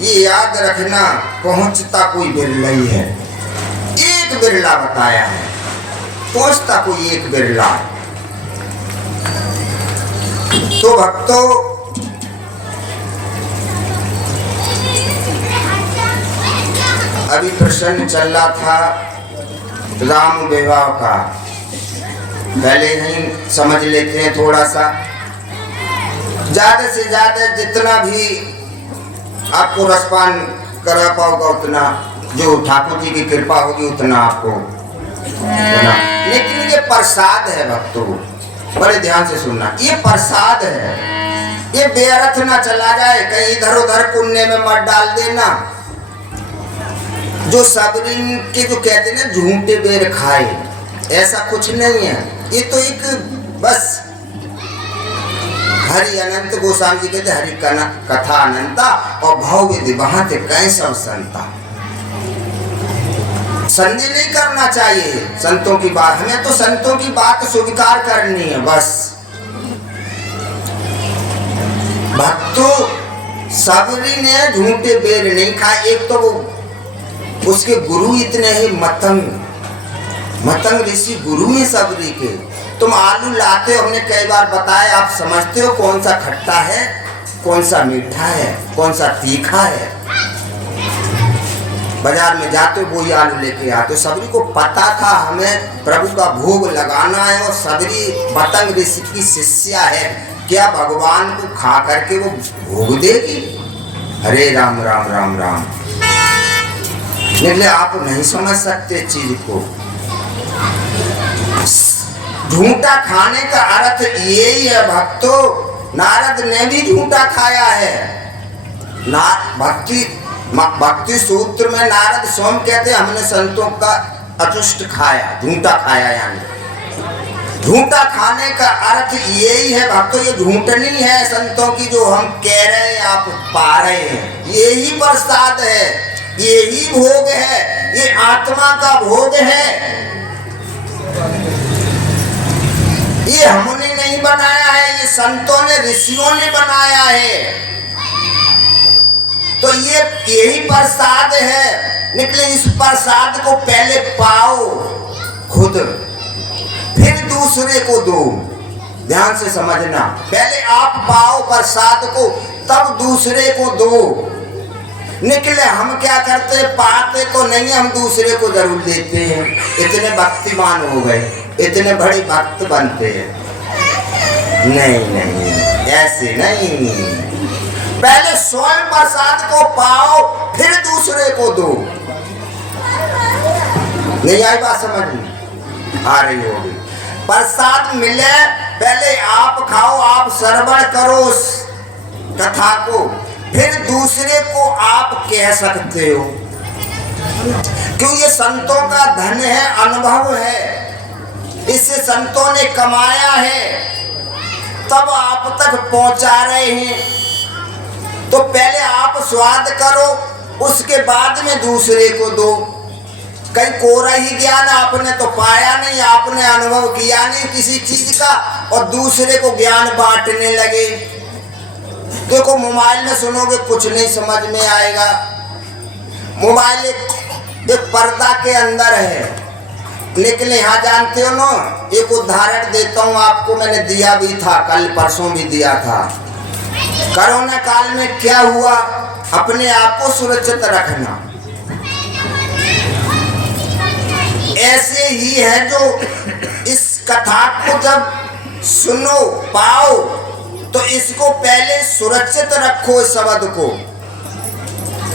ये याद रखना, पहुंचता कोई बिरला ही है। एक बिरला बताया है, पहुंचता कोई एक बिरला। तो भक्तों, अभी प्रश्न चल रहा था राम विवाह का, पहले ही समझ लेते हैं थोड़ा सा। ज्यादा से ज्यादा जितना भी आपको रसपान करा पाओगा उतना, जो ठाकुर जी की कृपा होगी उतना आपको बना। लेकिन ये प्रसाद है भक्तों, बड़े ध्यान से सुनना, ये प्रसाद है, ये बेअर्थ ना चला जाए, कहीं इधर उधर पुण्य में मत डाल देना। जो सबरी के जो कहते हैं ना झूठे बेर खाए, ऐसा कुछ नहीं है। ये तो एक बस हरि अनंत गोस्वामी जी कहते हरि कथा अनंता और भाव विधि वहां थे कहीं सब संता। संदेह नहीं करना चाहिए संतों की बात, हमें तो संतों की बात स्वीकार करनी है बस। भक्तों, सबरी ने झूठे बेर नहीं खाए। एक तो वो उसके गुरु इतने ही मतंग ऋषि गुरु हैं सबरी के। तुम आलू लाते हो, हमने कई बार बताया, आप समझते हो कौन सा खट्टा है, कौन सा मीठा है, कौन सा तीखा है। बाजार में जाते हो वही आलू लेके आते हो। सबरी को पता था हमें प्रभु का भोग लगाना है, और सबरी मतंग ऋषि की शिष्या है, क्या भगवान को खा करके वो भोग देगी? हरे राम राम राम राम। निकले आप नहीं समझ सकते चीज को। झूठा खाने का अर्थ यही है भक्तों, नारद ने भी झूठा खाया है। भक्ति सूत्र में नारद स्वयं कहते हमने संतों का अचुष्ट खाया, झूठा खाया। यानी झूठा खाने का अर्थ यही है भक्तों, ये झूठ नहीं है संतों की जो हम कह रहे हैं आप पा रहे हैं। यही प्रसाद है, यही भोग है, ये आत्मा का भोग है। ये हमने नहीं बनाया है, ये संतों ने ऋषियों ने बनाया है। तो ये यही प्रसाद है। निकले इस प्रसाद को पहले पाओ खुद, फिर दूसरे को दो। ध्यान से समझना, पहले आप पाओ प्रसाद को, तब दूसरे को दो। निकले हम क्या करते, पाते तो नहीं, हम दूसरे को जरूर देते हैं। इतने भक्तिमान हो गए, इतने बड़े भक्त बनते हैं। नहीं नहीं, ऐसे नहीं। पहले स्वयं प्रसाद को पाओ, फिर दूसरे को दो। नहीं आई बात समझ में? आ रही होगी। प्रसाद मिले, पहले आप खाओ, आप श्रवण करो उस कथा को, फिर दूसरे को आप कह सकते हो। क्यों? ये संतों का धन है, अनुभव है, इससे संतों ने कमाया है, तब आप तक पहुंचा रहे हैं। तो पहले आप स्वाद करो, उसके बाद में दूसरे को दो। कहीं कोरा ही ज्ञान आपने तो पाया नहीं, आपने अनुभव किया नहीं किसी चीज का, और दूसरे को ज्ञान बांटने लगे। देखो मोबाइल में सुनोगे कुछ नहीं समझ में आएगा। मोबाइल एक पर्दा के अंदर है। लेकिन यहाँ जानते हो ना, एक उदाहरण देता हूँ आपको, मैंने दिया भी था, कल परसों भी दिया था। कोरोना काल में क्या हुआ, अपने आप को सुरक्षित रखना। ऐसे ही है जो इस कथा को जब सुनो पाओ, तो इसको पहले सुरक्षित रखो इस शब्द को,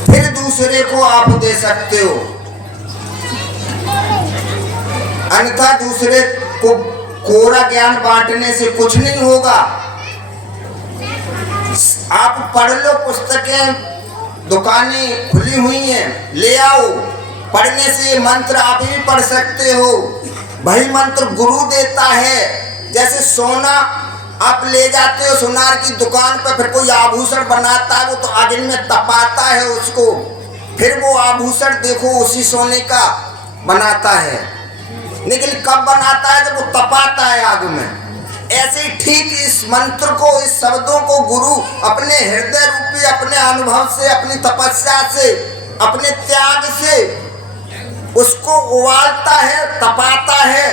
फिर दूसरे को आप दे सकते हो। अन्यथा दूसरे को कोरा ज्ञान बांटने से कुछ नहीं होगा। आप पढ़ लो, पुस्तकें दुकानें खुली हुई हैं, ले आओ। पढ़ने से ये मंत्र आप भी पढ़ सकते हो। वही मंत्र गुरु देता है। जैसे सोना आप ले जाते हो सुनार की दुकान पर, फिर कोई आभूषण बनाता है, वो तो अग्नि में तपाता है उसको, फिर वो आभूषण देखो उसी सोने का बनाता है। लेकिन कब बनाता है? जब वो तपाता है आग में। ऐसे ही ठीक इस मंत्र को, इस शब्दों को गुरु अपने हृदय रूपी, अपने अनुभव से, अपनी तपस्या से, अपने त्याग से उसको उबालता है, तपाता है,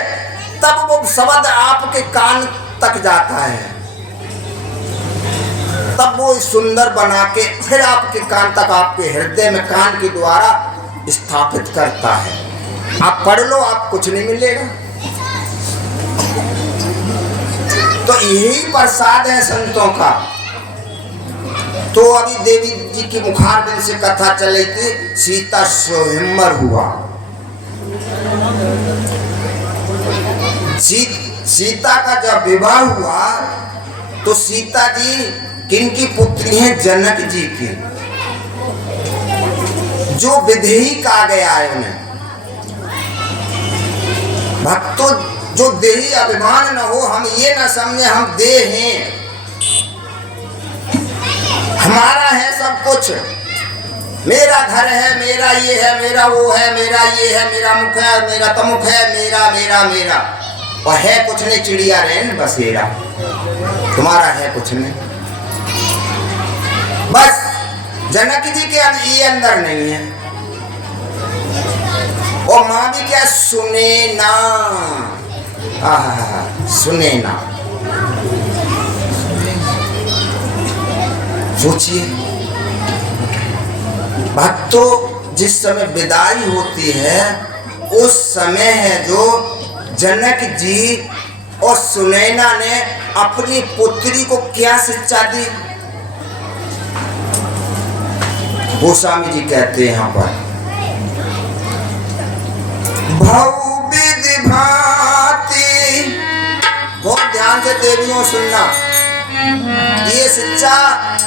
तब वो शब्द आपके कान तक जाता है। तब वो सुंदर बना के फिर आपके कान तक, आपके हृदय में कान के द्वारा स्थापित करता है। आप पढ़ लो, आप कुछ नहीं मिलेगा। तो यही प्रसाद है संतों का। तो अभी देवी जी की मुखारबिंद से कथा चली थी, सीता स्वयंवर हुआ। सीता का जब विवाह हुआ तो सीता जी किनकी पुत्री हैं? जनक जी की, जो विदेही कहा गया है उन्हें। भक्तों, जो देही अभिमान न हो, हम ये न समझे हम देह हैं, हमारा है सब कुछ, मेरा घर है, मेरा ये है, मेरा वो है, मेरा ये है, मेरा मुख है, मेरा तमुख है, मेरा मेरा मेरा, और है कुछ नहीं, चिड़िया रेन बसेरा, तुम्हारा है कुछ नहीं। बस जनक जी के ये अंदर नहीं है। और माँ भी क्या? सुने ना, सुने ना। सोचिए भक्तों, जिस समय विदाई होती है उस समय है जो जनक जी और सुनैना ने अपनी पुत्री को क्या शिक्षा दी। गोस्वामी जी कहते हैं यहाँ पर, भवविधि भांति, बहुत ध्यान से देवियों सुनना, ये शिक्षा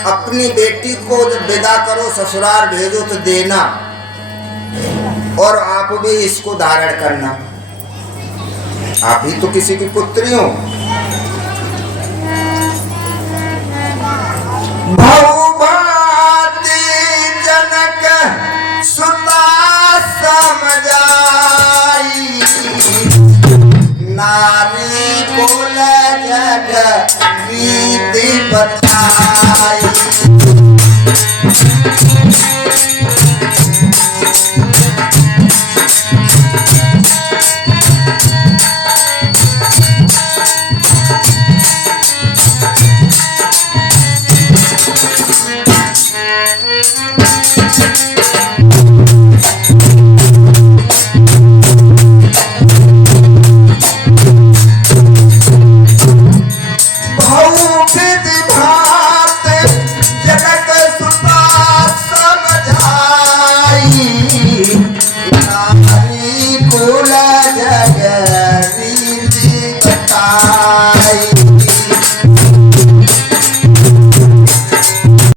अपनी बेटी को जब विदा करो, ससुराल भेजो तो देना, और आप भी इसको धारण करना। आप ही तो किसी की पुत्री हो। भवभाति जनक सुता समझाई, नारी कुल जग रीति बताई।